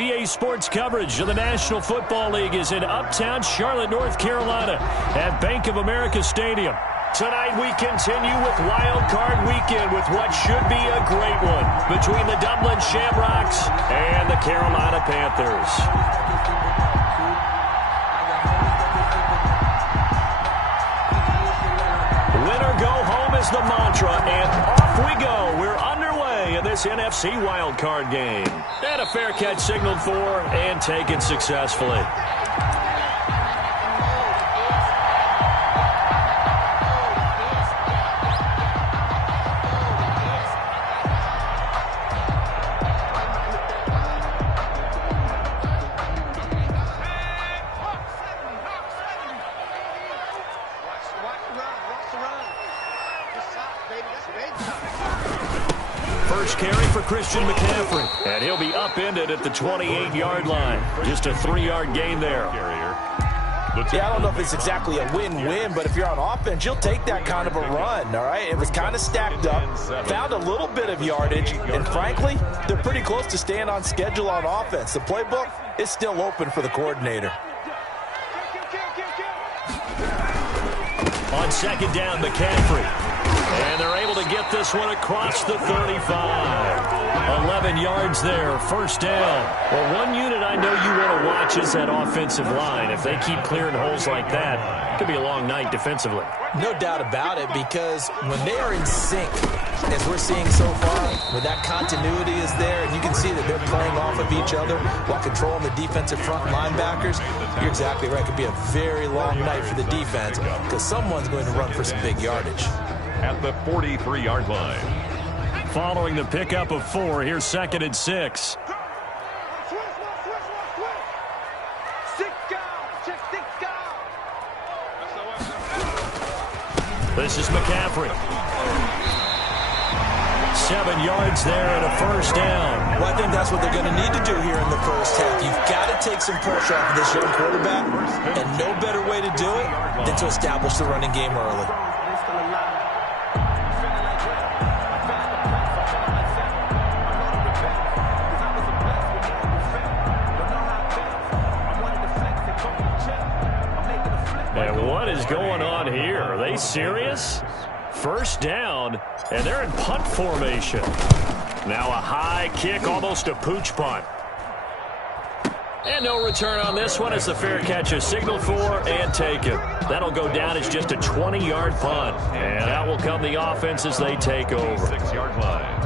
EA Sports coverage of the National Football League is in uptown Charlotte, North Carolina at Bank of America Stadium. Tonight we continue with Wildcard Weekend with what should be a great one between the Dublin Shamrocks and the Carolina Panthers. Win or go home is the mantra, and off we go. We're underway in this NFC Wildcard game. And a fair catch signaled for and taken successfully. First carry for Christian McCaffrey. And he'll be upended at the 28-yard line. Just a 3-yard gain there. Yeah, I don't know if it's exactly a win-win, but if you're on offense, you'll take that kind of a run, all right? It was kind of stacked up, found a little bit of yardage, and frankly, they're pretty close to staying on schedule on offense. The playbook is still open for the coordinator. On second down, McCaffrey. And they're able to get this one across the 35. 11 yards there, first down. Well, one unit I know you want to watch is that offensive line. If they keep clearing holes like that, it could be a long night defensively. No doubt about it, because when they are in sync, as we're seeing so far, where that continuity is there, and you can see that they're playing off of each other while controlling the defensive front linebackers, you're exactly right. It could be a very long night for the defense because someone's going to run for some big yardage. At the 43-yard line. Following the pickup of 4, here's second and 6. This is McCaffrey. 7 yards there and a first down. Well, I think that's what they're going to need to do here in the first half. You've got to take some pressure off of this young quarterback, and no better way to do it than to establish the running game early. And what is going on here? Are they serious? First down, and they're in punt formation. Now a high kick, almost a pooch punt. And no return on this one as the fair catch is signaled for and taken. That'll go down as just a 20-yard punt. And out will come the offense as they take over. 6-yard line.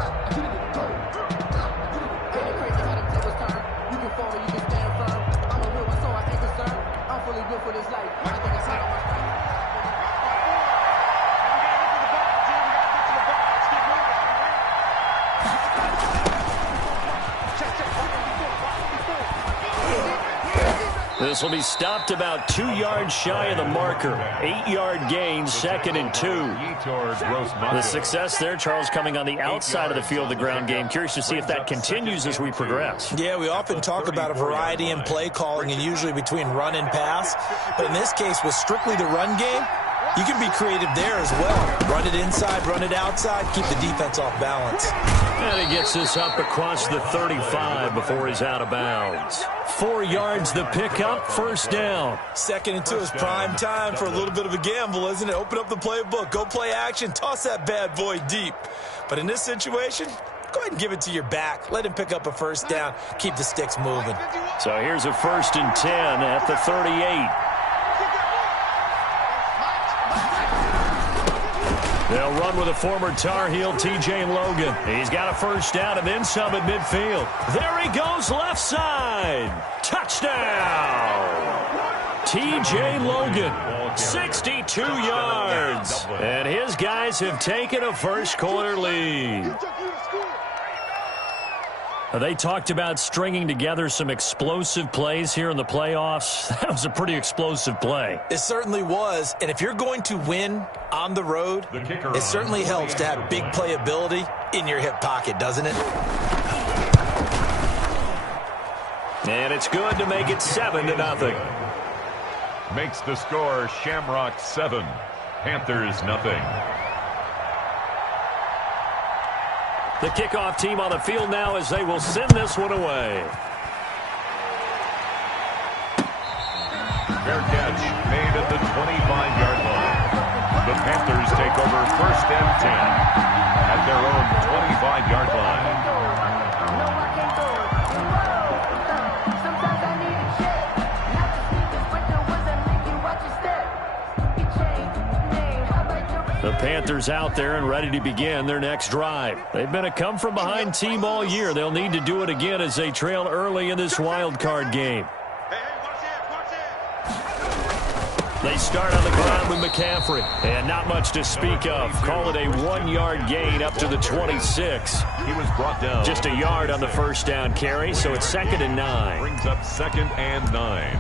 This will be stopped about 2 yards shy of the marker. 8-yard gain, second and 2. The success there, Charles, coming on the outside of the field, the ground game. Curious to see if that continues as we progress. Yeah, we often talk about a variety in play calling and usually between run and pass. But in this case, with strictly the run game, you can be creative there as well. Run it inside, run it outside, keep the defense off balance. And he gets this up across the 35 before he's out of bounds. 4 yards the pickup, first down. Second and 2 is prime time for a little bit of a gamble, isn't it? Open up the playbook, go play action, toss that bad boy deep. But in this situation, go ahead and give it to your back. Let him pick up a first down, keep the sticks moving. So here's a first and 10 at the 38. They'll run with a former Tar Heel, T.J. Logan. He's got a first down and then some at midfield. There he goes, left side. Touchdown! T.J. Logan, 62 yards. And his guys have taken a first-quarter lead. They talked about stringing together some explosive plays here in the playoffs. That was a pretty explosive play. It certainly was. And if you're going to win on the road, it certainly helps to have big playability in your hip pocket, doesn't it? And it's good to make it 7-0. Makes the score Shamrocks 7, Panthers nothing. The kickoff team on the field now as they will send this one away. Fair catch made at the 25-yard line. The Panthers take over 1st and 10 at their own 25-yard line. The Panthers out there and ready to begin their next drive. They've been a come-from-behind team all year. They'll need to do it again as they trail early in this wild card game. They start on the ground with McCaffrey. And not much to speak of. Call it a 1-yard gain up to the 26. He was brought down. Just a yard on the first down carry, so it's 2nd and 9. Brings up 2nd and 9.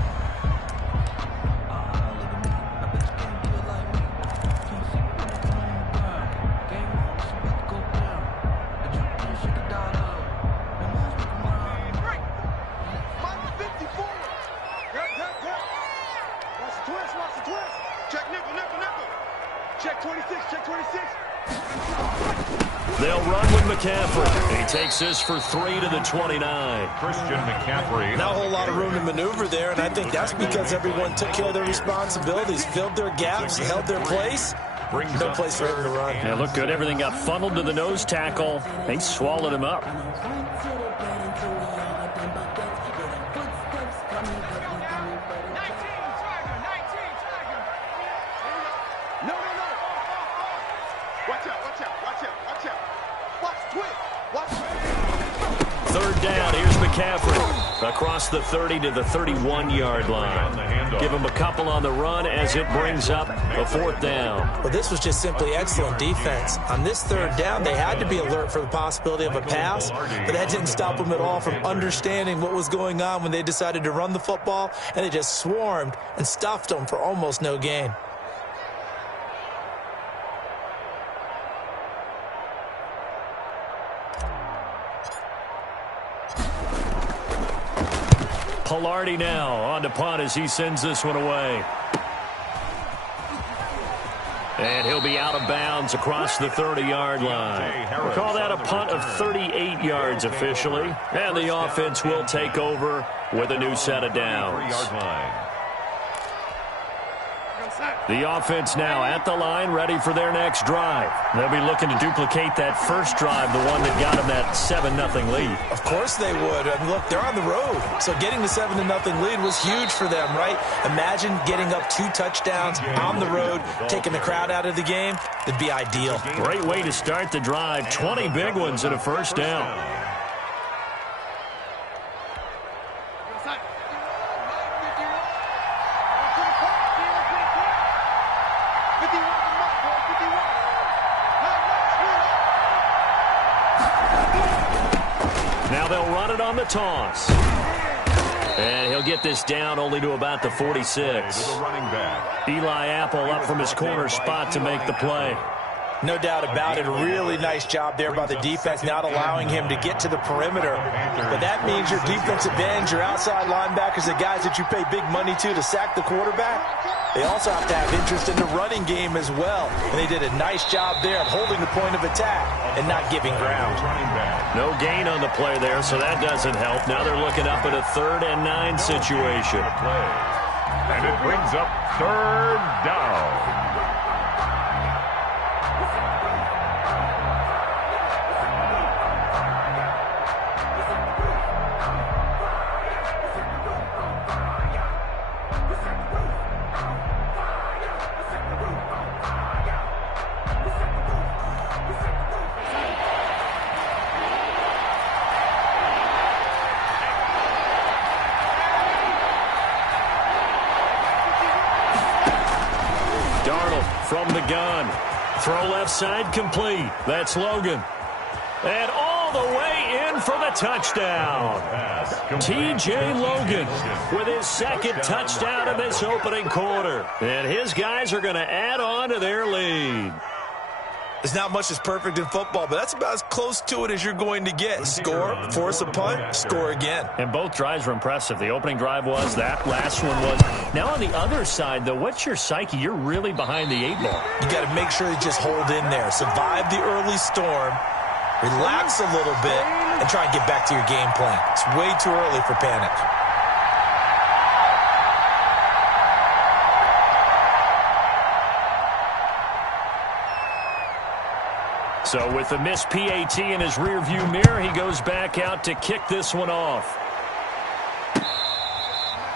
They'll run with McCaffrey. He takes this for 3 to the 29. Christian McCaffrey. Not a whole lot of room to maneuver there, and I think that's because everyone took care of their responsibilities, filled their gaps, held their place. No place for him to run. Yeah, looked good. Everything got funneled to the nose tackle. They swallowed him up. Third down, here's McCaffrey. Across the 30 to the 31-yard line. Give him a couple on the run as it brings up a 4th down. Well, this was just simply excellent defense. On this 3rd down, they had to be alert for the possibility of a pass, but that didn't stop them at all from understanding what was going on when they decided to run the football, and they just swarmed and stuffed them for almost no gain. Pilardi now on to punt as he sends this one away. And he'll be out of bounds across the 30-yard line. We'll call that a punt of 38 yards officially. And the offense will take over with a new set of downs. The offense now at the line, ready for their next drive. They'll be looking to duplicate that first drive, the one that got them that 7-0 lead. Of course they would. And look, they're on the road. So getting the 7-0 lead was huge for them, right? Imagine getting up 2 touchdowns on the road, taking the crowd out of the game. It'd be ideal. Great way to start the drive. 20 big ones and a first down. Now they'll run it on the toss. And he'll get this down only to about the 46. Eli Apple up from his corner spot to make the play. No doubt about it. A really nice job there by the defense, not allowing him to get to the perimeter. But that means your defensive ends, your outside linebackers, the guys that you pay big money to sack the quarterback, they also have to have interest in the running game as well. And they did a nice job there of holding the point of attack and not giving ground. No gain on the play there, so that doesn't help. Now they're looking up at a 3rd and 9 situation. And it brings up 3rd down. From the gun. Throw left side complete. That's Logan. And all the way in for the touchdown. T.J. Logan with his 2nd touchdown of this opening quarter. And his guys are going to add on to their lead. There's not much that's perfect in football, but that's about as close to it as you're going to get. Score, force a punt, score again. And both drives were impressive. The opening drive was, that last one was. Now on the other side, though, what's your psyche? You're really behind the 8 ball. You got to make sure you just hold in there. Survive the early storm, relax a little bit, and try and get back to your game plan. It's way too early for panic. So with the missed PAT in his rearview mirror, he goes back out to kick this one off.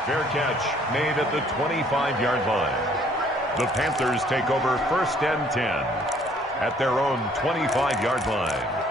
Fair catch made at the 25-yard line. The Panthers take over 1st and 10 at their own 25-yard line.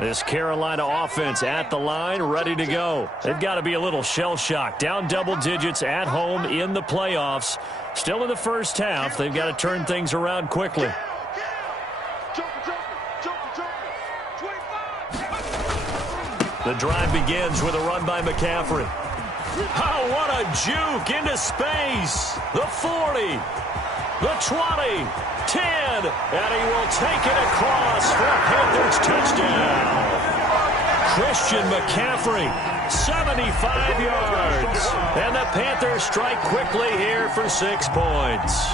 This Carolina offense at the line, ready to go. They've got to be a little shell-shocked. Down double digits at home in the playoffs. Still in the first half. They've got to turn things around quickly. The drive begins with a run by McCaffrey. Oh, what a juke into space. The 40, the 20, 10, and he will take it across for a Panthers touchdown. Christian McCaffrey, 75 yards. And the Panthers strike quickly here for 6 points.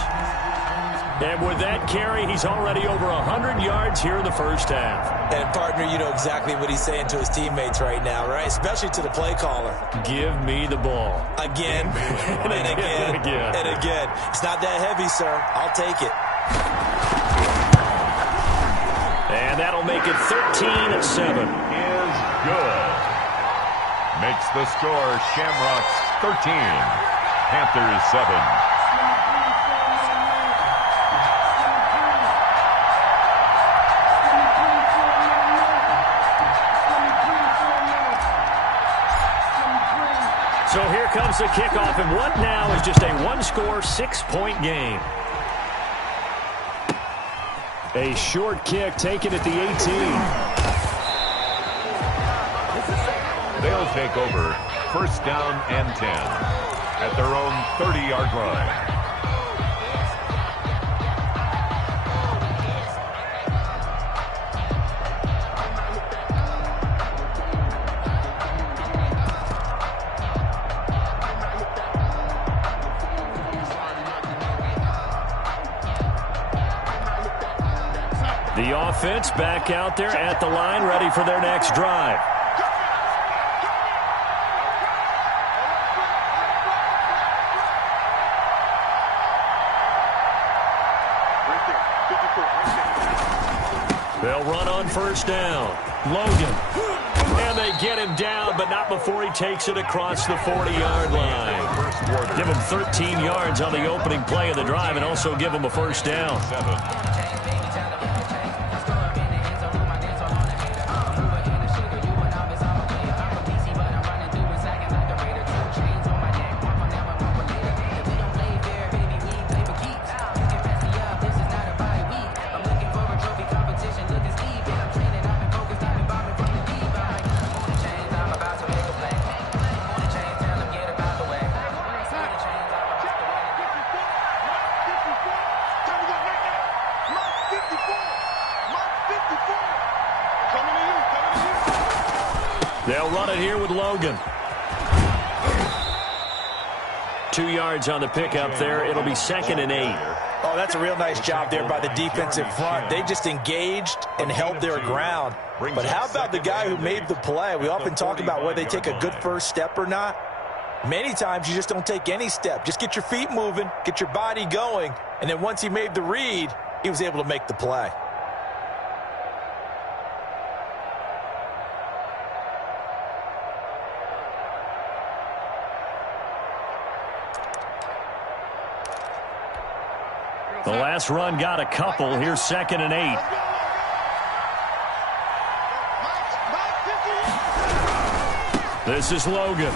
And with that carry, he's already over 100 yards here in the first half. And, partner, you know exactly what he's saying to his teammates right now, right? Especially to the play caller. Give me the ball. Again, and again, and again. It's not that heavy, sir. I'll take it. And that'll make it 13-7. Is good. Makes the score Shamrocks 13, Panthers 7. So here comes the kickoff, and what now is just a one-score, 6-point game. A short kick taken at the 18. They'll take over 1st down and 10 at their own 30-yard line. The offense back out there at the line, ready for their next drive. They'll run on 1st down. Logan. And they get him down, but not before he takes it across the 40-yard line. Give him 13 yards on the opening play of the drive and also give him a 1st down. They'll run it here with Logan. 2 yards on the pickup there. It'll be 2nd and 8. Oh, that's a real nice job there by the defensive front. They just engaged and held their ground. But how about the guy who made the play? We often talk about whether they take a good first step or not. Many times you just don't take any step. Just get your feet moving, get your body going, and then once he made the read, he was able to make the play. The last run got a couple. Here's 2nd and 8. This is Logan.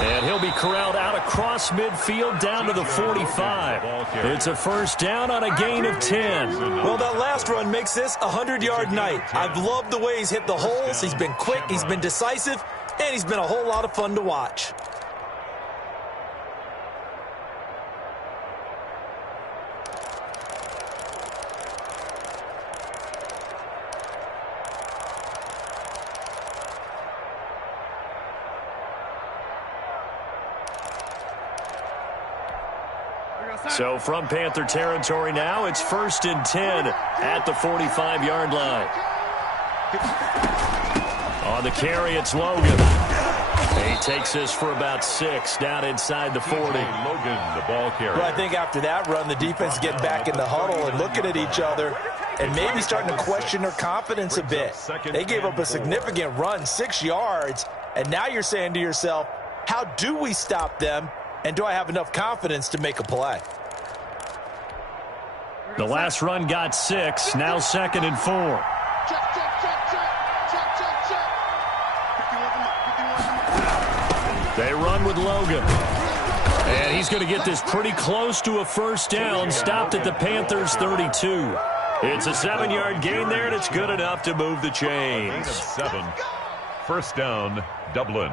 And he'll be corralled out across midfield down to the 45. It's a 1st down on a gain of 10. Well, that last run makes this a 100-yard night. I've loved the way he's hit the holes. He's been quick, he's been decisive, and he's been a whole lot of fun to watch. So from Panther territory now, it's 1st and 10 at the 45-yard line. On the carry, it's Logan. He takes this for about 6 down inside the 40. Logan, the ball carrier. Well, I think after that run, the defense getting back in the huddle and looking at each other and maybe starting to question their confidence a bit. They gave up a significant run, 6 yards, and now you're saying to yourself, how do we stop them, and do I have enough confidence to make a play? The last run got 6, now 2nd and 4. They run with Logan. And he's going to get this pretty close to a first down, stopped at the Panthers' 32. It's a 7-yard gain there, and it's good enough to move the chains. 7. First down, Dublin.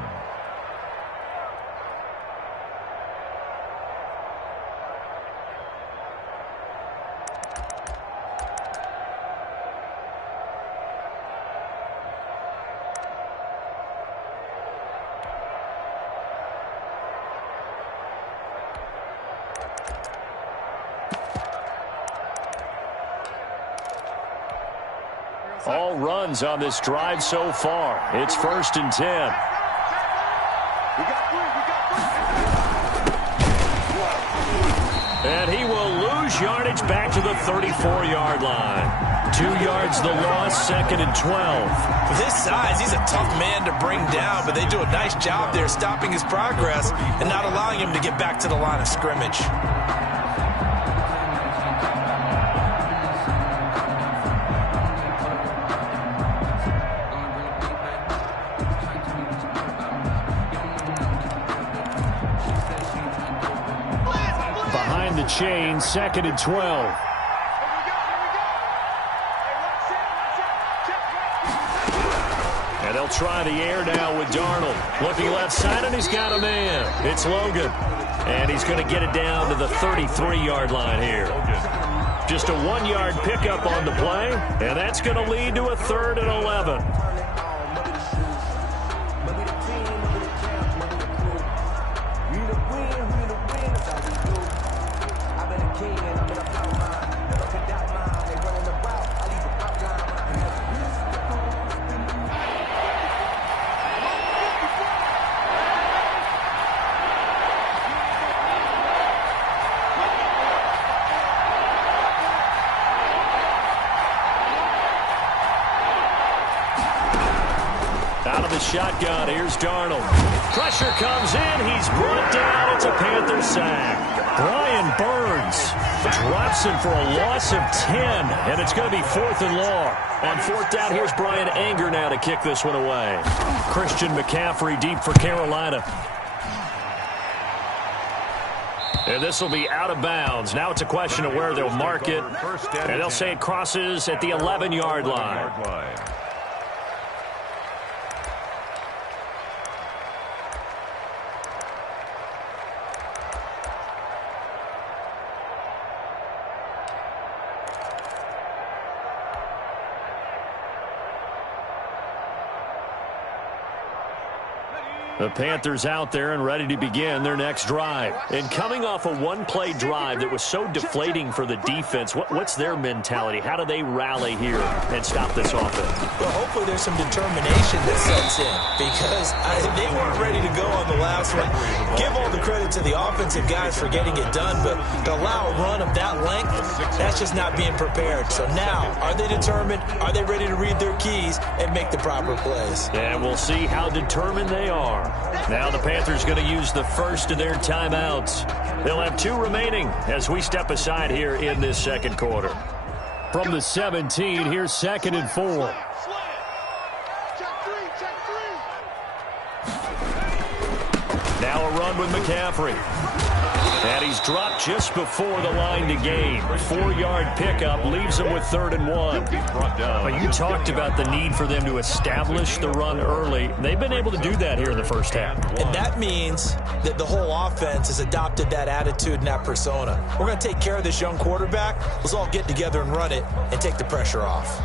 All runs on this drive so far. It's 1st and 10. And he will lose yardage back to the 34-yard line. 2 yards the loss, 2nd and 12. With his size, he's a tough man to bring down, but they do a nice job there stopping his progress and not allowing him to get back to the line of scrimmage. Behind the chain, 2nd and 12. And they'll try the air now with Darnold. Looking left side, and he's got a man. It's Logan. And he's going to get it down to the 33-yard line here. Just a 1-yard pickup on the play, and that's going to lead to a 3rd and 11. Out of the shotgun, here's Darnold. Pressure comes in, he's brought down, it's a Panther sack. Brian Burns drops him for a loss of 10, and it's going to be 4th and long. On 4th down, here's Brian Anger now to kick this one away. Christian McCaffrey deep for Carolina. And this will be out of bounds. Now it's a question of where they'll mark it, and they'll say it crosses at the 11-yard line. The Panthers out there and ready to begin their next drive. And coming off a one-play drive that was so deflating for the defense, what's their mentality? How do they rally here and stop this offense? Well, hopefully there's some determination that sets in because they weren't ready to go on the last one. Give all the credit to the offensive guys for getting it done, but to allow a run of that length, that's just not being prepared. So now, are they determined? Are they ready to read their keys and make the proper plays? And we'll see how determined they are. Now the Panthers going to use the first of their timeouts. They'll have 2 remaining as we step aside here in this second quarter. From the 17, here's 2nd and 4. Now a run with McCaffrey. And he's dropped just before the line to gain. 4-yard pickup leaves him with 3rd and 1. But you talked about the need for them to establish the run early. They've been able to do that here in the first half. And that means that the whole offense has adopted that attitude and that persona. We're going to take care of this young quarterback. Let's all get together and run it and take the pressure off.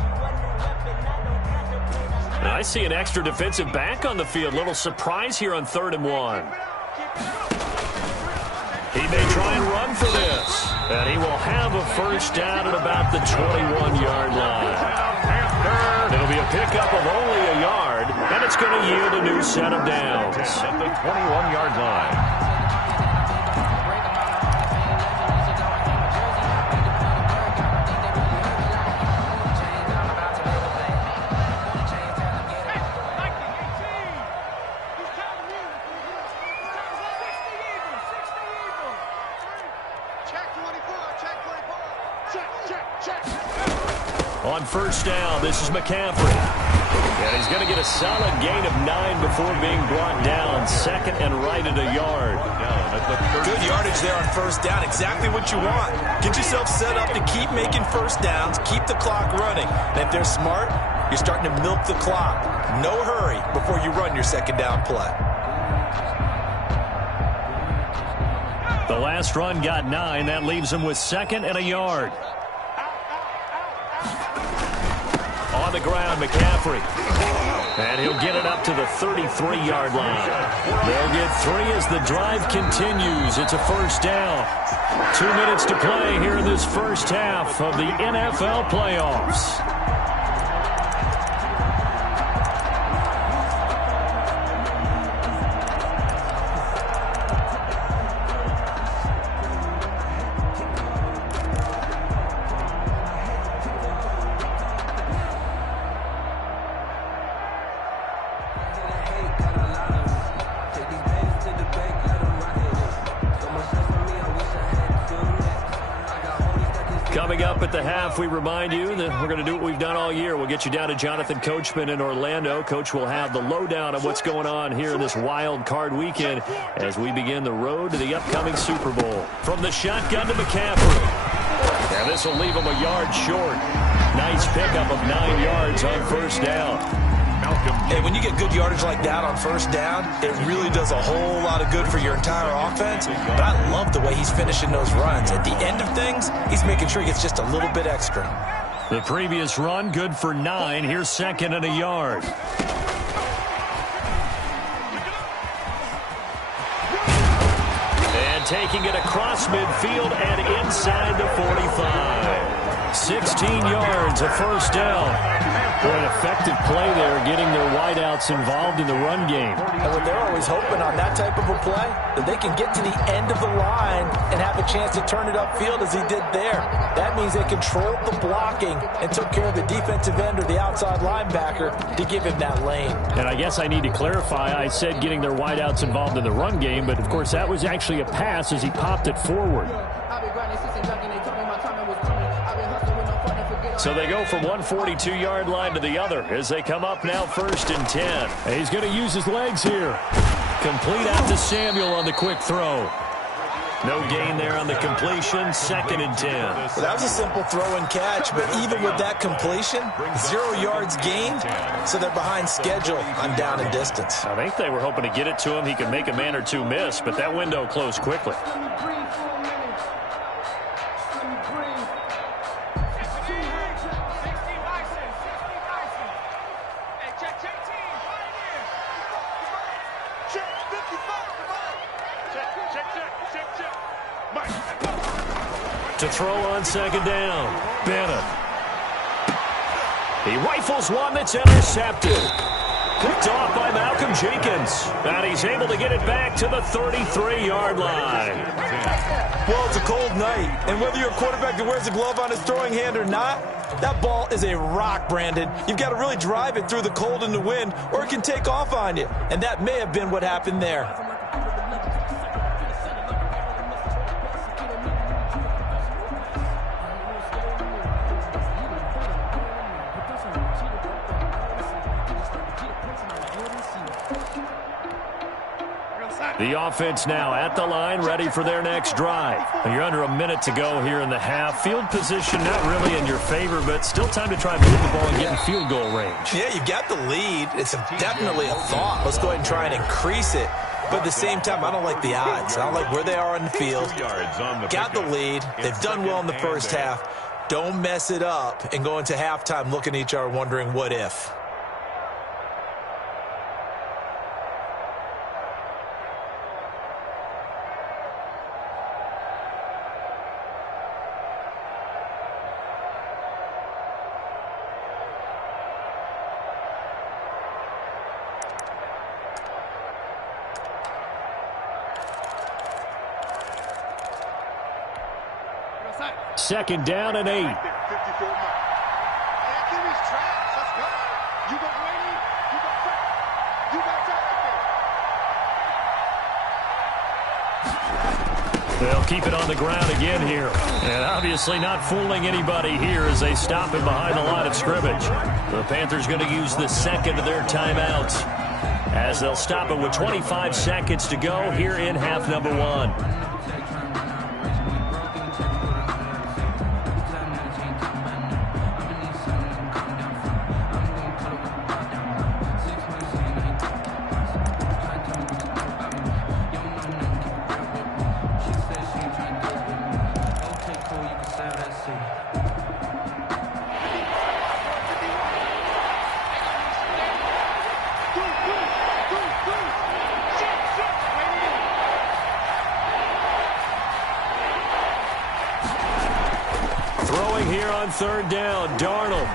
Now I see an extra defensive back on the field. Little surprise here on 3rd and 1. He may try and run for this. And he will have a first down at about the 21-yard line. It'll be a pickup of only a yard, and it's going to yield a new set of downs. At the 21-yard line. On first down, this is McCaffrey. And he's going to get a solid gain of 9 before being brought down. Second and right at a yard. Good yardage there on first down. Exactly what you want. Get yourself set up to keep making first downs, keep the clock running. And if they're smart, you're starting to milk the clock. No hurry before you run your second down play. The last run got 9. That leaves him with second and a yard. On the ground, McCaffrey. And he'll get it up to the 33-yard line. They'll get 3 as the drive continues. It's a first down. 2 minutes to play here in this first half of the NFL playoffs. Coming up at the half, we remind you that we're going to do what we've done all year. We'll get you down to Jonathan Coachman in Orlando. Coach will have the lowdown of what's going on here in this wild card weekend as we begin the road to the upcoming Super Bowl. From the shotgun to McCaffrey. And this will leave him a yard short. Nice pickup of 9 yards on first down. Hey, when you get good yardage like that on first down, it really does a whole lot of good for your entire offense. But I love the way he's finishing those runs. At the end of things, he's making sure he gets just a little bit extra. The previous run, good for 9. Here's second and a yard. And taking it across midfield and inside the 45. 16 yards, a first down. An effective play there, getting their wideouts involved in the run game. And when they're always hoping on that type of a play, that they can get to the end of the line and have a chance to turn it upfield as he did there. That means they controlled the blocking and took care of the defensive end or the outside linebacker to give him that lane. And I guess I need to clarify, I said getting their wideouts involved in the run game, but of course that was actually a pass as he popped it forward. So they go from one 42-yard line to the other as they come up now first and 10. He's going to use his legs here. Complete out to Samuel on the quick throw. No gain there on the completion, second and 10. Well, that was a simple throw and catch, but even with that completion, 0 yards gained, so they're behind schedule on down and distance. I think they were hoping to get it to him. He could make a man or two miss, but that window closed quickly. To throw on second down, Bennett. He rifles one that's intercepted. Picked off by Malcolm Jenkins. And he's able to get it back to the 33-yard line. Well, it's a cold night, and whether you're a quarterback that wears a glove on his throwing hand or not, that ball is a rock, Brandon. You've got to really drive it through the cold and the wind, or it can take off on you. And that may have been what happened there. The offense now at the line, ready for their next drive. You're under a minute to go here in the half. Field position not really in your favor, but still time to try and move the ball and get in field goal range. Yeah, you've got the lead. It's definitely a thought. Let's go ahead and try and increase it. But at the same time, I don't like the odds. I don't like where they are on the field. Got the lead. They've done well in the first half. Don't mess it up and go into halftime looking at each other wondering what if. 2nd down and 8. They'll keep it on the ground again here. And obviously not fooling anybody here as they stop him behind the line of scrimmage. The Panthers going to use the 2nd of their timeouts as they'll stop it with 25 seconds to go here in half number 1. Here on 3rd down, Darnold.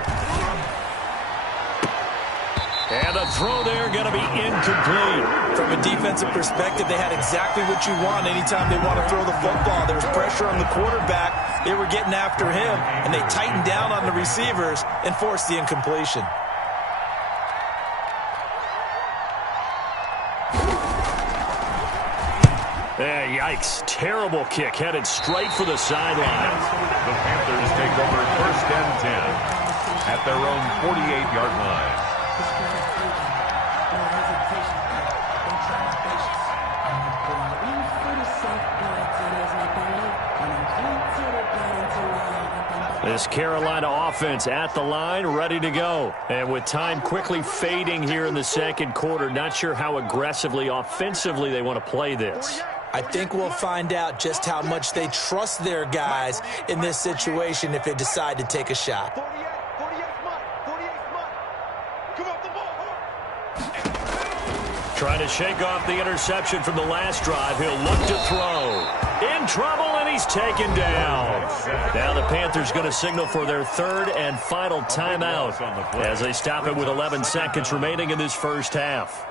And the throw there going to be incomplete. From a defensive perspective, they had exactly what you want anytime they want to throw the football. There was pressure on the quarterback. They were getting after him, and they tightened down on the receivers and forced the incompletion. Yikes. Terrible kick headed straight for the sideline. The Panthers take over 1st and 10 at their own 48-yard line. This Carolina offense at the line, ready to go. And with time quickly fading here in the 2nd quarter, not sure how aggressively, offensively they want to play this. I think we'll find out just how much they trust their guys in this situation if they decide to take a shot. Trying to shake off the interception from the last drive. He'll look to throw. In trouble, and he's taken down. Now the Panthers going to signal for their 3rd and final timeout as they stop it with 11 seconds remaining in this 1st half.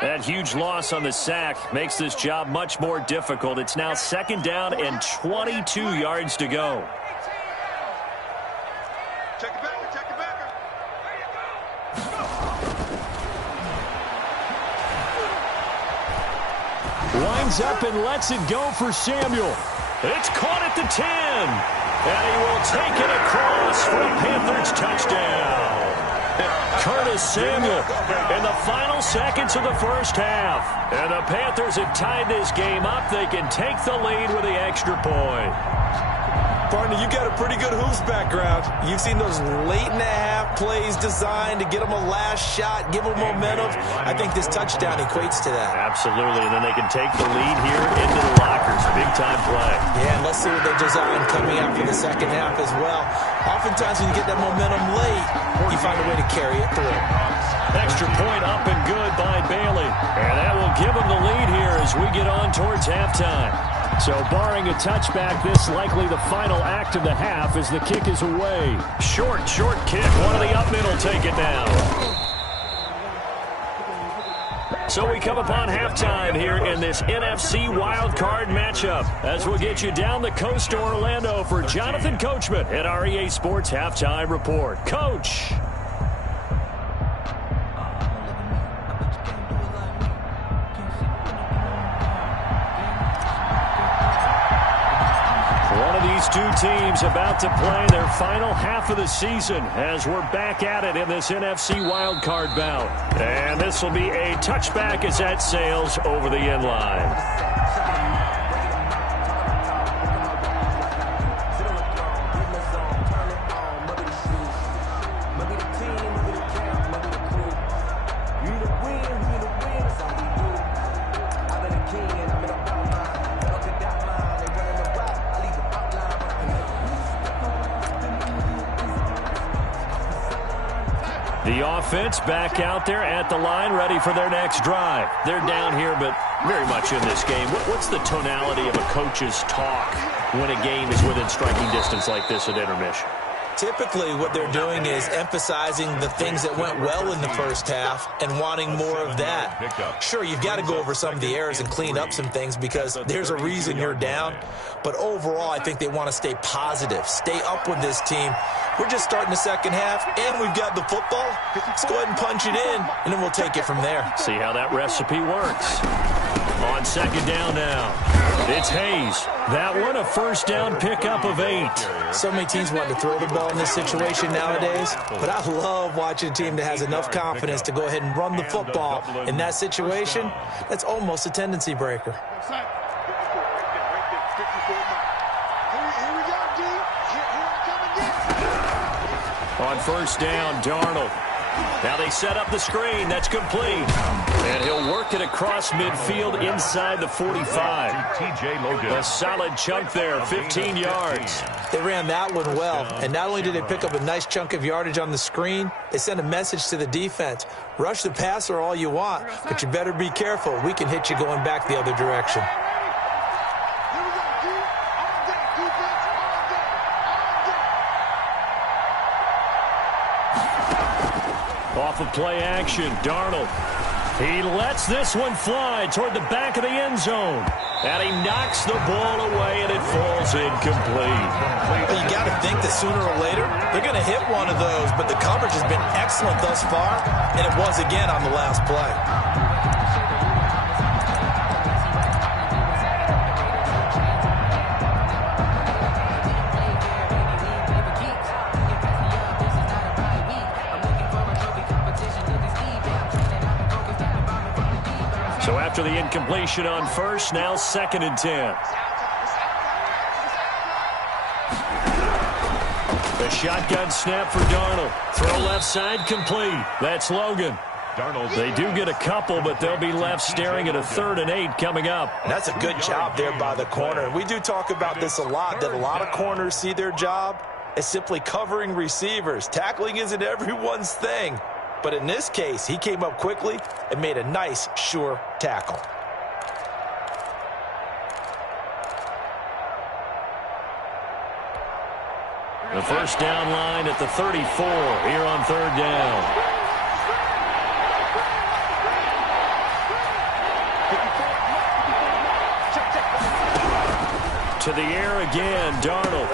That huge loss on the sack makes this job much more difficult. It's now 2nd down and 22 yards to go. Check it back. Winds up and lets it go for Samuel. It's caught at the 10. And he will take it across for a Panthers touchdown. Curtis Samuel in the final seconds of the 1st half. And the Panthers have tied this game up. They can take the lead with the extra point. Partner, you got a pretty good hoops background. You've seen those late-in-the-half plays designed to get them a last shot, give them momentum. I think this touchdown equates to that. Absolutely, and then they can take the lead here into the lockers. Big-time play. Yeah, and let's see what they design coming out for the 2nd half as well. Oftentimes when you get that momentum late, you find a way to carry it through. Extra point up and good by Bailey. And that will give them the lead here as we get on towards halftime. So barring a touchback, this likely the final act of the half as the kick is away. Short kick. One of the up middle take it down. So we come upon halftime here in this NFC Wildcard matchup as we'll get you down the coast to Orlando for Jonathan Coachman at our EA Sports Halftime Report. Coach. These two teams about to play their final half of the season as we're back at it in this NFC wildcard bout. And this will be a touchback as that sails over the end line. The offense back out there at the line, ready for their next drive. They're down here, but very much in this game. What's the tonality of a coach's talk when a game is within striking distance like this at intermission? Typically, what they're doing is emphasizing the things that went well in the first half and wanting more of that. Sure, you've got to go over some of the errors and clean up some things because there's a reason you're down. But overall, I think they want to stay positive, stay up with this team. We're just starting the second half, and we've got the football. Let's go ahead and punch it in, and then we'll take it from there. See how that recipe works. On second down now, it's Hayes. That one a first down pickup of 8. So many teams want to throw the ball in this situation nowadays, but I love watching a team that has enough confidence to go ahead and run the football. In that situation, that's almost a tendency breaker. On first down, Darnold. Now they set up the screen. That's complete. And he'll work it across midfield inside the 45. A solid chunk there, 15 yards. They ran that one well. And not only did they pick up a nice chunk of yardage on the screen, they sent a message to the defense. Rush the passer all you want, but you better be careful. We can hit you going back the other direction. Off of play action, Darnold. He lets this one fly toward the back of the end zone. And he knocks the ball away, and it falls incomplete. Well, you got to think that sooner or later, they're going to hit one of those. But the coverage has been excellent thus far, and it was again on the last play. So after the incompletion on first, now 2nd and 10. The shotgun snap for Darnold. Throw left side complete. That's Logan. They do get a couple, but they'll be left staring at a 3rd and 8 coming up. That's a good job there by the corner. We do talk about this a lot, that a lot of corners see their job as simply covering receivers. Tackling isn't everyone's thing. But in this case, he came up quickly and made a nice, sure tackle. The first down line at the 34 here on 3rd down. To the air again, Darnold.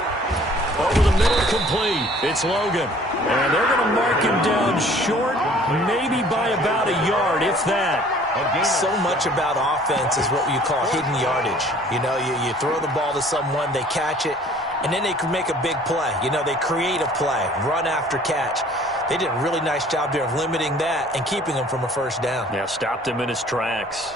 Over the middle, complete. It's Logan. And they're going to mark him down short, maybe by about a yard, if that. So much about offense is what you call hidden yardage. You know, you throw the ball to someone, they catch it, and then they can make a big play. You know, they create a play, run after catch. They did a really nice job there of limiting that and keeping him from a first down. Yeah, stopped him in his tracks.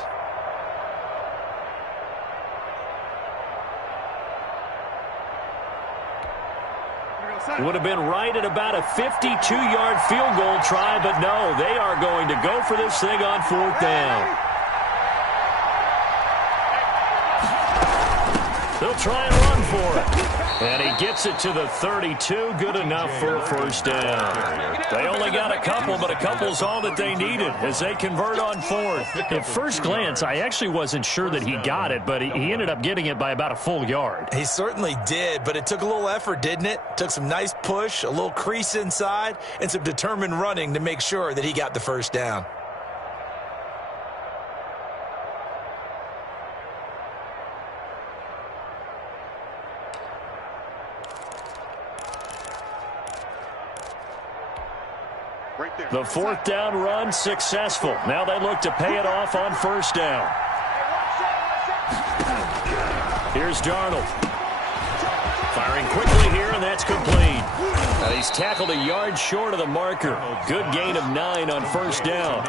Would have been right at about a 52-yard field goal try, but no, they are going to go for this thing on 4th down. They'll try and run for it. And he gets it to the 32. Good enough for a first down. They only got a couple, but a couple's all that they needed as they convert on 4th. At first glance, I actually wasn't sure that he got it, but he ended up getting it by about a full yard. He certainly did, but it took a little effort, didn't it? Took some nice push, a little crease inside, and some determined running to make sure that he got the first down. The 4th down run successful. Now they look to pay it off on first down. Here's Darnold. Firing quickly here, and that's complete. Now he's tackled a yard short of the marker. Good gain of 9 on first down.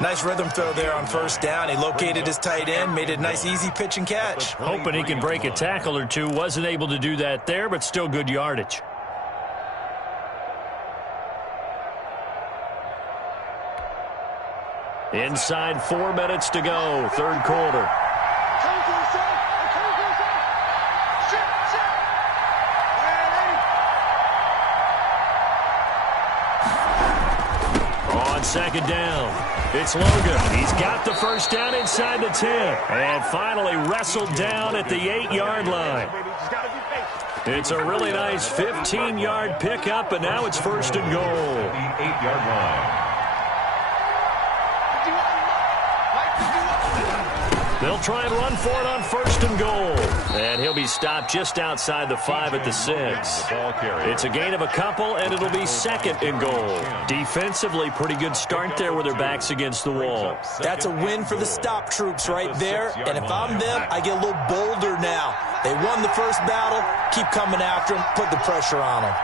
Nice rhythm throw there on first down. He located his tight end, made it a nice easy pitch and catch. Hoping he can break a tackle or two. Wasn't able to do that there, but still good yardage. Inside 4 minutes to go, 3rd quarter. On 2nd down, it's Logan. He's got the first down inside the 10. And finally wrestled down at the 8-yard line. It's a really nice 15-yard pickup, and now it's first and goal. The 8-yard line. They'll try and run for it on first and goal. And he'll be stopped just outside the 5 at the 6. It's a gain of a couple, and it'll be second and goal. Defensively, pretty good start there with their backs against the wall. That's a win for the stop troops right there. And if I'm them, I get a little bolder now. They won the first battle. Keep coming after them. Put the pressure on them.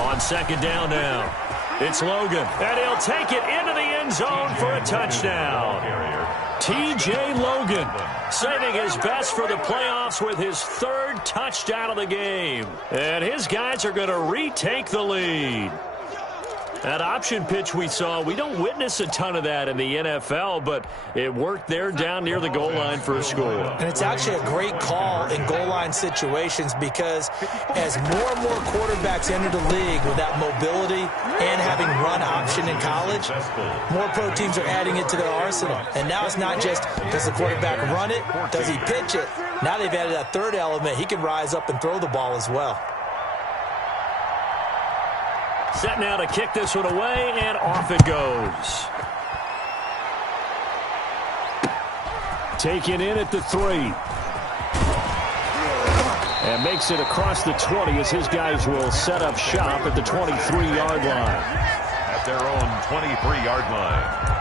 On second down now. It's Logan, and he'll take it into the end zone for a touchdown. T.J. Logan saving his best for the playoffs with his 3rd touchdown of the game. And his guys are going to retake the lead. That option pitch we saw, we don't witness a ton of that in the NFL, but it worked there down near the goal line for a score. And it's actually a great call in goal line situations because as more and more quarterbacks enter the league with that mobility and having run option in college, more pro teams are adding it to their arsenal. And now it's not just, does the quarterback run it? Does he pitch it? Now they've added that 3rd element. He can rise up and throw the ball as well. Set now to kick this one away, and off it goes. Taken in at the 3. And makes it across the 20 as his guys will set up shop at the 23-yard line. At their own 23-yard line.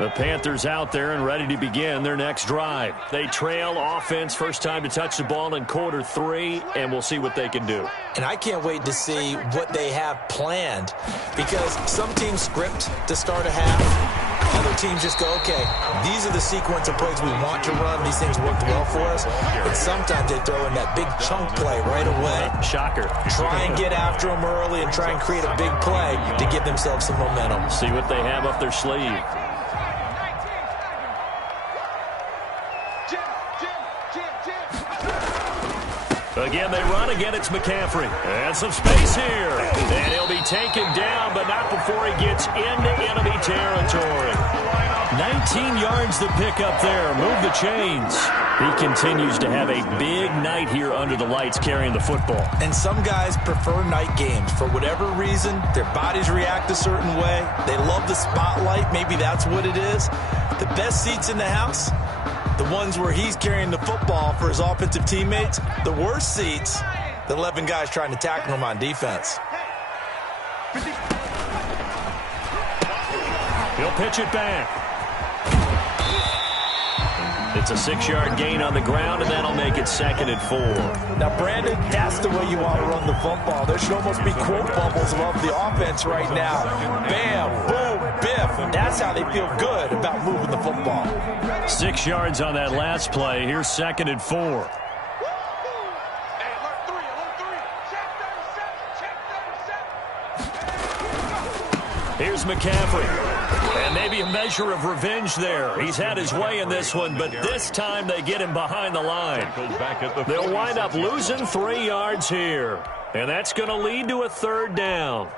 The Panthers out there and ready to begin their next drive. They trail offense, first time to touch the ball in quarter 3, and we'll see what they can do. And I can't wait to see what they have planned because some teams script to start a half. Other teams just go, okay, these are the sequence of plays we want to run. These things worked well for us. And sometimes they throw in that big chunk play right away. Shocker. Try and get after them early and try and create a big play to give themselves some momentum. See what they have up their sleeve. Again, they run. Again, it's McCaffrey. And some space here. And he'll be taken down, but not before he gets into enemy territory. 19 yards to pick up there. Move the chains. He continues to have a big night here under the lights carrying the football. And some guys prefer night games. For whatever reason, their bodies react a certain way. They love the spotlight. Maybe that's what it is. The best seats in the house, the ones where he's carrying the football for his offensive teammates. The worst seats, the 11 guys trying to tackle him on defense. He'll pitch it back. It's a 6-yard gain on the ground, and that'll make it 2nd and 4. Now, Brandon, that's the way you want to run the football. There should almost be quote bubbles above the offense right now. Bam, boom, biff. That's how they feel good about moving the football. 6 yards on that last play. Here's 2nd and 4. Here's McCaffrey. And maybe a measure of revenge there. He's had his way in this one, but this time they get him behind the line. They'll wind up losing 3 yards here. And that's going to lead to a 3rd down.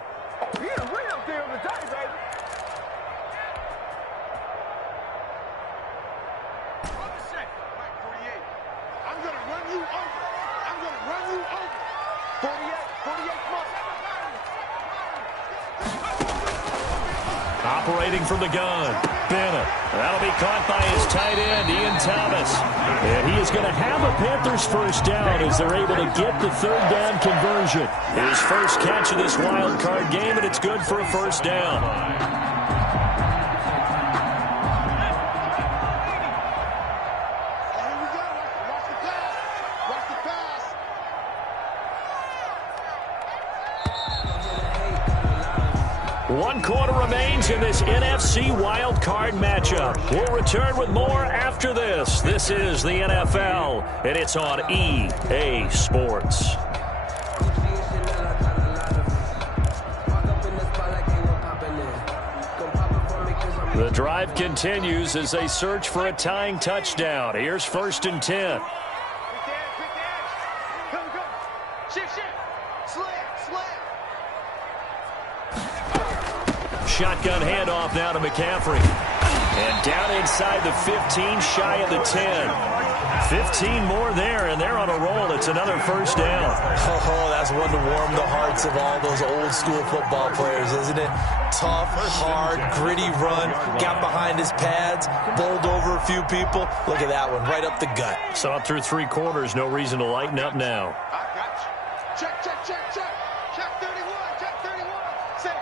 Operating from the gun, Bennett. That'll be caught by his tight end, Ian Thomas. And he is going to have a Panthers first down as they're able to get the 3rd down conversion. His first catch of this wild card game, and it's good for a first down. One quarter remains in this NFC wildcard matchup. We'll return with more after this. This is the NFL, and it's on EA Sports. The drive continues as they search for a tying touchdown. Here's 1st and 10. Shift. Slant. shotgun handoff now to McCaffrey. And down inside the 15, shy of the 10. 15 more there, and they're on a roll. It's another first down. Oh, that's one to warm the hearts of all those old-school football players, isn't it? Tough, hard, gritty run, got behind his pads, bowled over a few people. Look at that one, right up the gut. Saw it through 3 quarters, no reason to lighten up now. Check, check, check, check. Check 31, check 31. Save.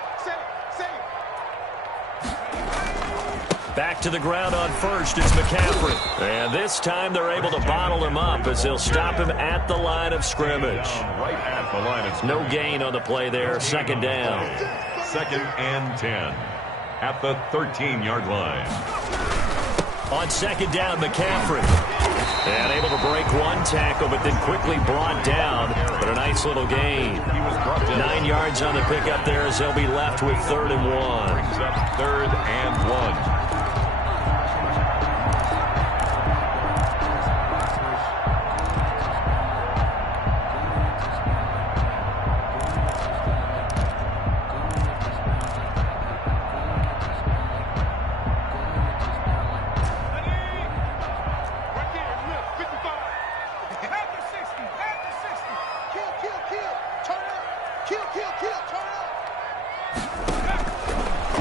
Back to the ground on first, it's McCaffrey. And this time they're able to bottle him up as they'll stop him at the line of scrimmage. Right at the line of scrimmage. No gain on the play there, second down. 2nd and 10 at the 13-yard line. On second down, McCaffrey. And able to break one tackle, but then quickly brought down. But a nice little gain. He was brought down. 9 yards on the pickup there as they'll be left with 3rd and 1. Brings up 3rd and 1.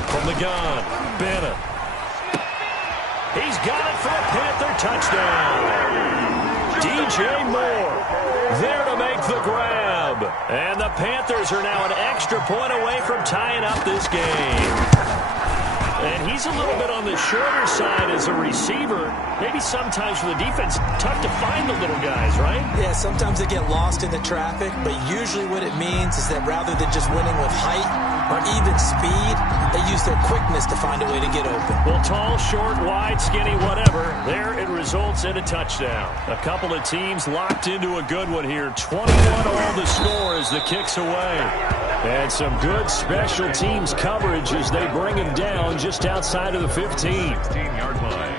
From the gun, Bennett. He's got it for a Panther touchdown. DJ Moore there to make the grab. And the Panthers are now an extra point away from tying up this game. And he's a little bit on the shorter side as a receiver. Maybe sometimes for the defense, tough to find the little guys, right? Yeah, sometimes they get lost in the traffic, but usually what it means is that rather than just winning with height or even speed, they use their quickness to find a way to get open. Well, tall, short, wide, skinny, whatever, there it results in a touchdown. A couple of teams locked into a good one here. 21 all the score as the kick's away. And some good special teams coverage as they bring him down just outside of the 15. 16-yard line.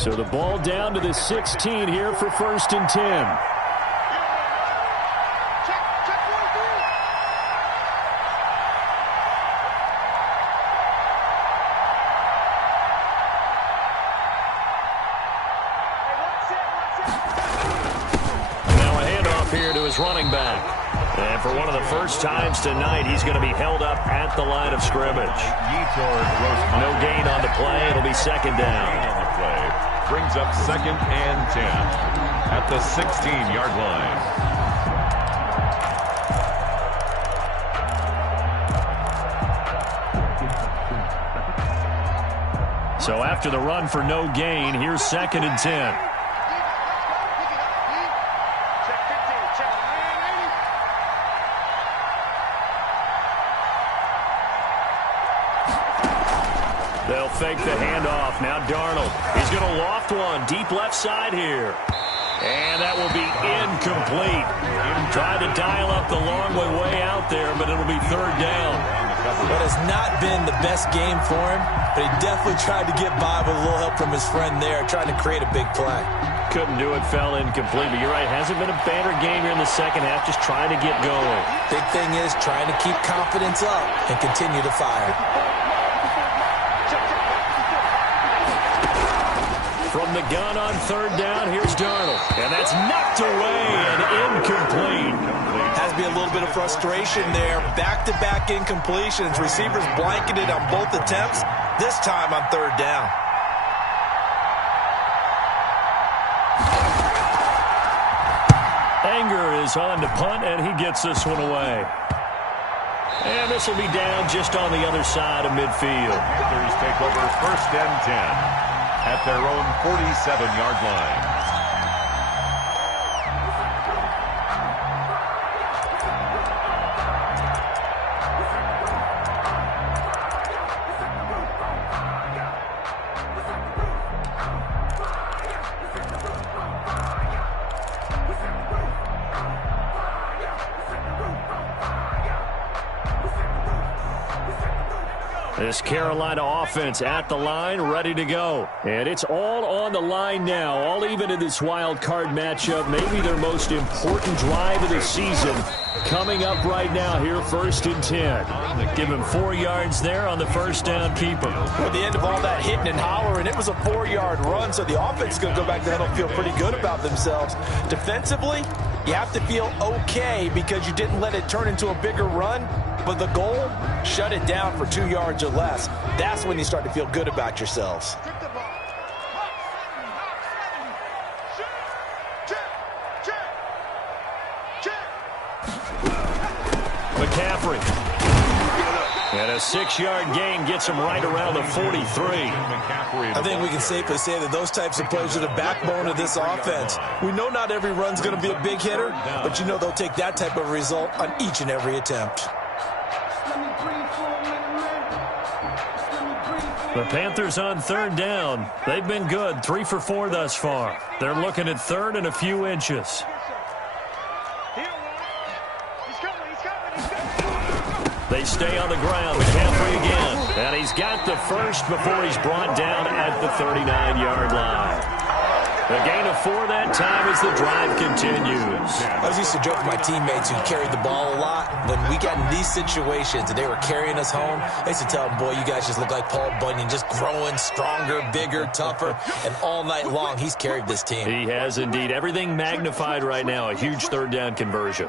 So the ball down to the 16 here for 1st and 10. Running back. And for one of the first times tonight, he's going to be held up at the line of scrimmage. No gain on the play. It'll be 2nd down. On the play. Brings up 2nd and 10 at the 16-yard line. So after the run for no gain, here's 2nd and 10. They'll fake the handoff. Now Darnold. He's going to loft one. Deep left side here. And that will be incomplete. Tried to dial up the long way out there, but it'll be 3rd down. But it's not been the best game for him, but he definitely tried to get by with a little help from his friend there, trying to create a big play. Couldn't do it, fell incomplete. But you're right, hasn't been a banner game here in the second half, just trying to get going. Big thing is trying to keep confidence up and continue to fire. From the gun on 3rd down, here's Darnold. And that's knocked away and incomplete. Has to be a little bit of frustration there. Back-to-back incompletions. Receivers blanketed on both attempts, this time on 3rd down. Anger is on to punt, and he gets this one away. And this will be down just on the other side of midfield. Panthers take over 1st and 10 at their own 47-yard line. This Carolina offense at the line, ready to go. And it's all on the line now, all even in this wild card matchup. Maybe their most important drive of the season coming up right now here, 1st and 10. Give him 4 yards there on the first down keeper. At the end of all that hitting and hollering, it was a 4-yard run, so the offense is going to go back there and feel pretty good about themselves. Defensively, you have to feel okay because you didn't let it turn into a bigger run, but the goal, shut it down for 2 yards or less. That's when you start to feel good about yourselves. McCaffrey. And a 6-yard gain gets him right around the 43. I think we can safely say that those types of plays are the backbone of this offense. We know not every run's going to be a big hitter, but you know they'll take that type of result on each and every attempt. The Panthers on 3rd down. They've been good, 3 for 4 thus far. They're looking at 3rd and a few inches. They stay on the ground. McCaffrey again. And he's got the first before he's brought down at the 39-yard line. A gain of 4 that time as the drive continues. I was used to joke with my teammates who carried the ball a lot. When we got in these situations and they were carrying us home, I used to tell them, boy, you guys just look like Paul Bunyan, just growing stronger, bigger, tougher. And all night long, he's carried this team. He has indeed. Everything magnified right now. A huge 3rd down conversion.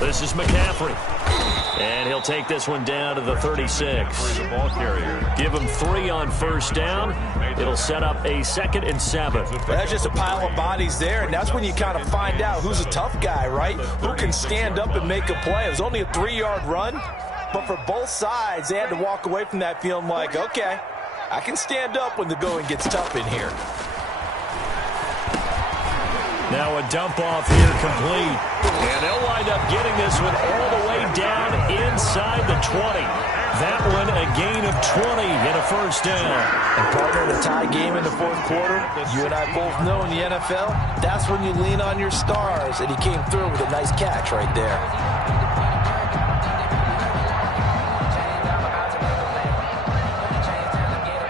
This is McCaffrey. And he'll take this one down to the 36. Give him 3 on 1st down. It'll set up a 2nd and 7. That's just a pile of bodies there, and that's when you kind of find out who's a tough guy, right? Who can stand up and make a play. It was only a 3-yard run, but for both sides, they had to walk away from that feeling like, okay, I can stand up when the going gets tough in here. Now a dump off here complete. And they'll wind up getting this one all the way down inside the 20. That one a gain of 20 and a 1st down. And partner, in a tie game in the 4th quarter, you and I both know in the NFL, that's when you lean on your stars. And he came through with a nice catch right there.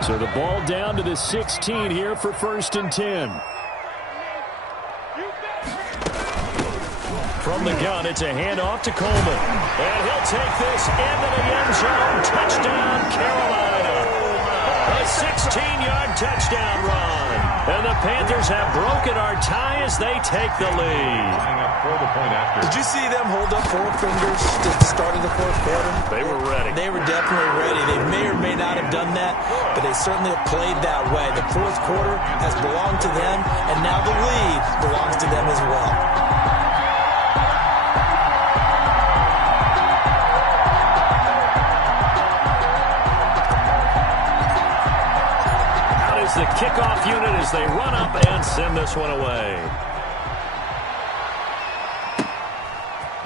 So the ball down to the 16 here for 1st and 10. From the gun, it's a handoff to Coleman. And he'll take this into the end zone. Touchdown, Carolina. A 16-yard touchdown run. And the Panthers have broken our tie as they take the lead. Did you see them hold up 4 fingers at the start of the 4th quarter? They were ready. They were definitely ready. They may or may not have done that, but they certainly have played that way. The 4th quarter has belonged to them, and now the lead belongs to them as well. The kickoff unit as they run up and send this one away.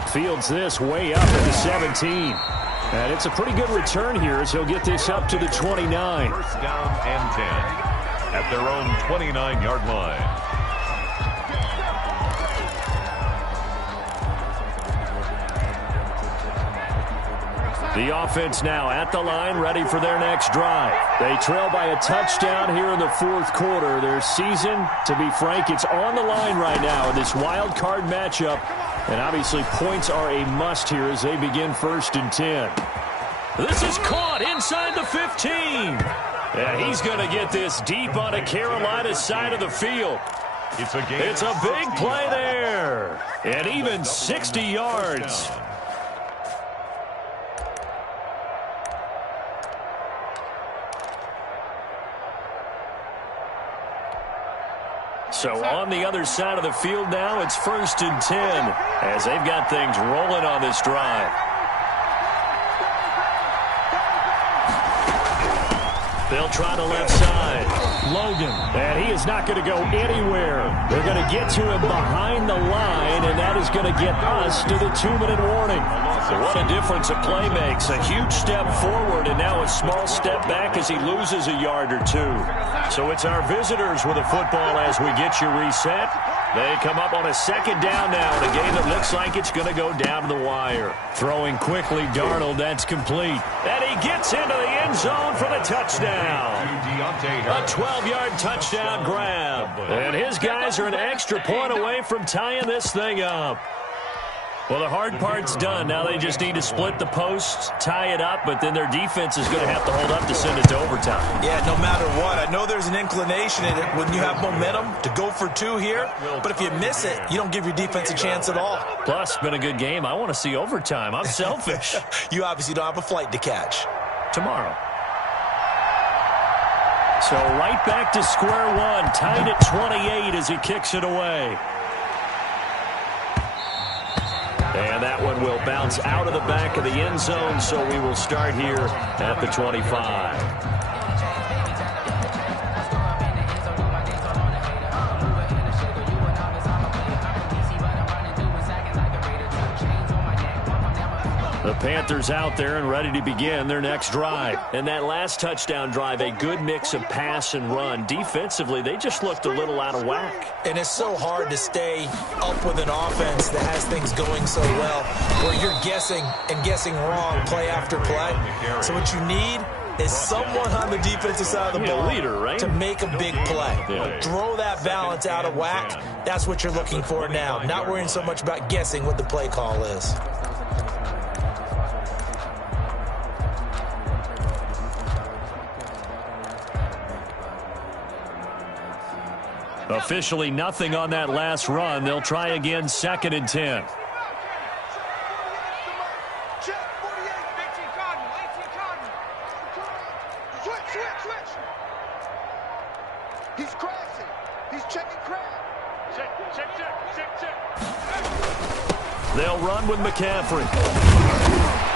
Fields this way up at the 17. And it's a pretty good return here as he'll get this up to the 29. 1st down and 10 at their own 29-yard line. The offense now at the line, ready for their next drive. They trail by a touchdown here in the 4th quarter. Their season, to be frank, it's on the line right now in this wild card matchup. And obviously points are a must here as they begin 1st and 10. This is caught inside the 15. And he's going to get this deep on a Carolina side of the field. It's a big play there. And even 60 yards. So on the other side of the field now, it's 1st and 10 as they've got things rolling on this drive. They'll try the left side. Logan, and he is not going to go anywhere. They're going to get to him behind the line, and that is going to get us to the 2-minute warning. What a difference a play makes. A huge step forward and now a small step back as he loses a yard or two. So it's our visitors with a football as we get you reset. They come up on a second down now in a game that looks like it's going to go down to the wire. Throwing quickly, Darnold, that's complete. And he gets into the end zone for the touchdown. A 12-yard touchdown grab. And his guys are an extra point away from tying this thing up. Well, the hard part's done. Now they just need to split the posts, tie it up, but then their defense is going to have to hold up to send it to overtime. Yeah, no matter what. I know there's an inclination in it when you have momentum to go for two here, but if you miss it, you don't give your defense a chance at all. Plus, it's been a good game. I want to see overtime. I'm selfish. You obviously don't have a flight to catch. Tomorrow. So right back to square one, tied at 28 as he kicks it away. And that one will bounce out of the back of the end zone, so we will start here at the 25. The Panthers out there and ready to begin their next drive. And that last touchdown drive, a good mix of pass and run. Defensively, they just looked a little out of whack. And it's so hard to stay up with an offense that has things going so well, where you're guessing and guessing wrong play after play. So what you need is someone on the defensive side of the ball leader, right? to make a big play. Yeah. Throw that balance out of whack. That's what you're looking for now. Not worrying so much about guessing what the play call is. Officially nothing on that last run. They'll try again, 2nd and 10. He's crashing. He's checking crash. Check. They'll run with McCaffrey.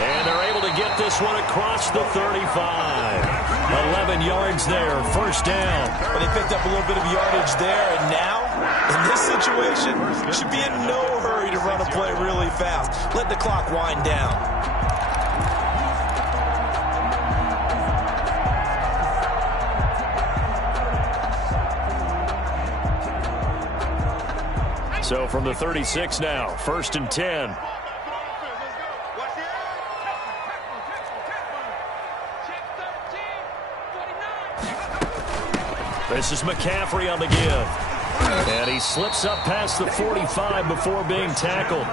And they're able to get this one across the 35. 11 yards there, 1st down. But they picked up a little bit of yardage there, and now, in this situation, should be in no hurry to run a play really fast. Let the clock wind down. So from the 36 now, 1st and 10. This is McCaffrey on the give. And he slips up past the 45 before being tackled.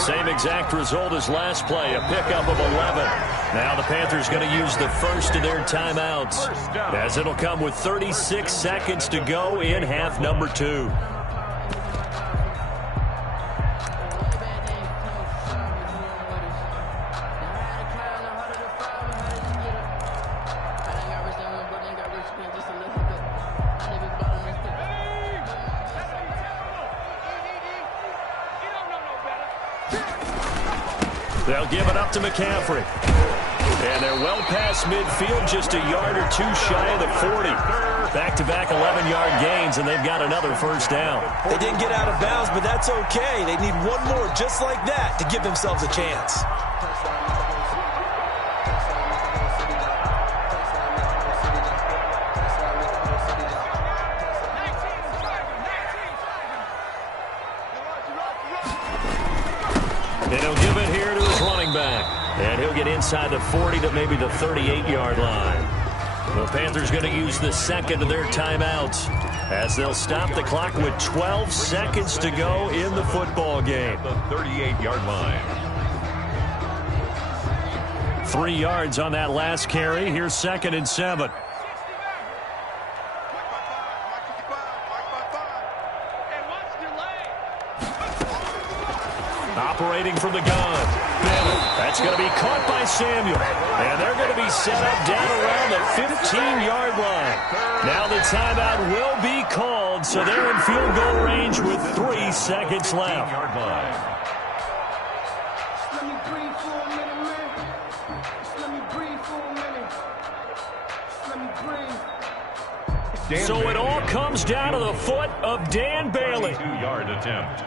Same exact result as last play, a pickup of 11. Now the Panthers going to use the first of their timeouts, as it'll come with 36 seconds to go in half number 2. They'll give it up to McCaffrey. And they're well past midfield, just a yard or two shy of the 40. Back-to-back 11-yard gains, and they've got another 1st down. They didn't get out of bounds, but that's okay. They need one more just like that to give themselves a chance. And he'll give it here to his running back. And he'll get inside the 40 to maybe the 38-yard line. The Panthers going to use the 2nd of their timeouts, as they'll stop the clock with 12 seconds to go in the football game. The 38-yard line. 3 yards on that last carry. Here's 2nd and 7. Operating from the gun. That's going to be caught by Samuel. And they're going to be set up down around the 15-yard line. Now the timeout will be called, so they're in field goal range with 3 seconds left. So it all comes down to the foot of Dan Bailey. 2-yard attempt.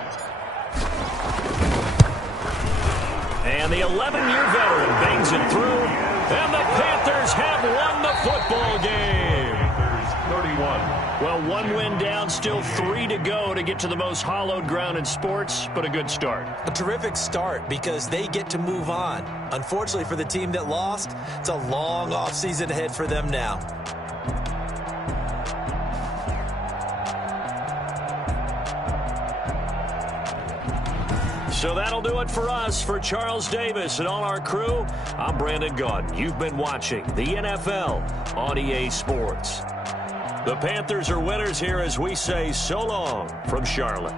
And the 11-year veteran bangs it through. And the Panthers have won the football game. Panthers Well, one win down, still 3 to go to get to the most hallowed ground in sports, but a good start. A terrific start because they get to move on. Unfortunately for the team that lost, it's a long offseason ahead for them now. So that'll do it for us. For Charles Davis and all our crew, I'm Brandon Gaudin. You've been watching the NFL on EA Sports. The Panthers are winners here as we say so long from Charlotte.